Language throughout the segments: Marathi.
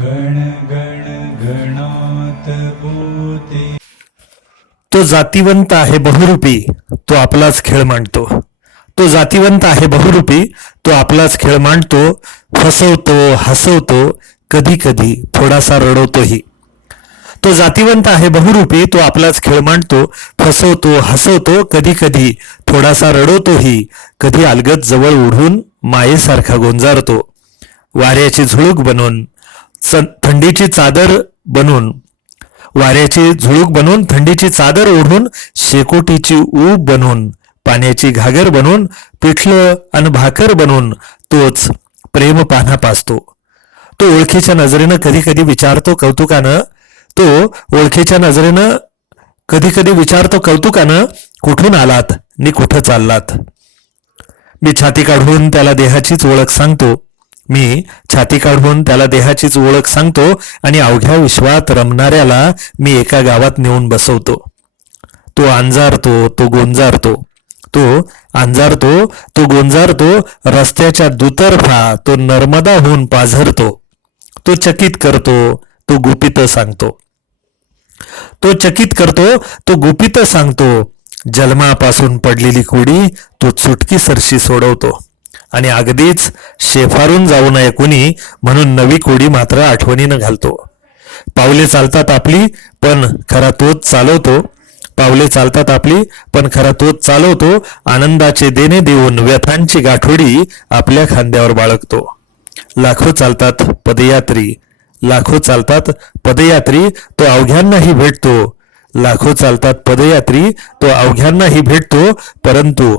गण गण गणात तो जातीवंत आहे बहुरूपी तो आपलाच खेळ मांडतो. तो जातीवंत आहे बहुरूपी तो आपलाच खेळ मांडतो. फसवतो हसवतो कधी कधी थोडासा रडवतोही. तो जातीवंत आहे बहुरूपी तो आपलाच खेळ मांडतो. फसवतो हसवतो कधी कधी थोडासा रडवतोही. कधी अलगत जवळ ओढून मायेसारखा गोंजारतो. वाऱ्याची झुळूक बनवून थंडीची चादर बनून वाऱ्याची झुळूक बनवून थंडीची चादर ओढून शेकोटीची ऊब बनवून पाण्याची घागर बनवून पिठलं आणि भाकर बनवून तोच प्रेम पाना पाचतो. तो ओळखीच्या नजरेनं कधी कधी विचारतो कौतुकानं तो ओळखीच्या नजरेनं कधी कधी विचारतो कौतुकानं कुठून आलात नि कुठं चाललात? मी छाती काढून त्याला देहाचीच ओळख सांगतो. मी छाती काढून त्याला देहाचीच ओळख सांगतो आणि अवघ्या विश्वात रमणाऱ्याला मी एका गावात नेऊन बसवतो. तो अंजारतो तो गोंजारतो. तो अंजारतो तो गोंजारतो रस्त्याच्या दुतर्फा तो नर्मदा होऊन पाझरतो. तो चकित करतो तो गुपित सांगतो. तो चकित करतो तो गुपित सांगतो. जन्मापासून पडलेली कोडी तो चुटकी सरशी सोडवतो. आणि अगदीच शेफारून जाऊ नये कुणी म्हणून नवी कोडी मात्र आठवणीनं घालतो. पावले चालतात आपली पण खरा तोच चालवतो. पावले चालतात आपली पण खरा तोच चालवतो. आनंदाचे देणे देऊन व्यथांची गाठोडी आपल्या खांद्यावर बाळगतो. लाखो चालतात पदयात्री लाखो चालतात पदयात्री तो अवघ्यांनाही भेटतो. लाखो चालतात पदयात्री तो अवघ्यांनाही भेटतो परंतु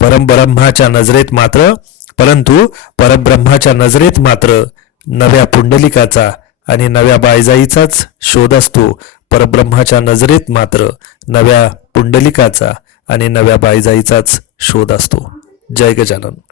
परमब्रह्माच्या नजरेत मात्र परंतु परब्रह्माच्या नजरेत मात्र नव्या पुंडलिकाचा आणि नव्या बायजाईचाच शोध असतो. परब्रह्माच्या नजरेत मात्र नव्या पुंडलिकाचा आणि नव्या बायजाईचाच शोध असतो. जय गजानन.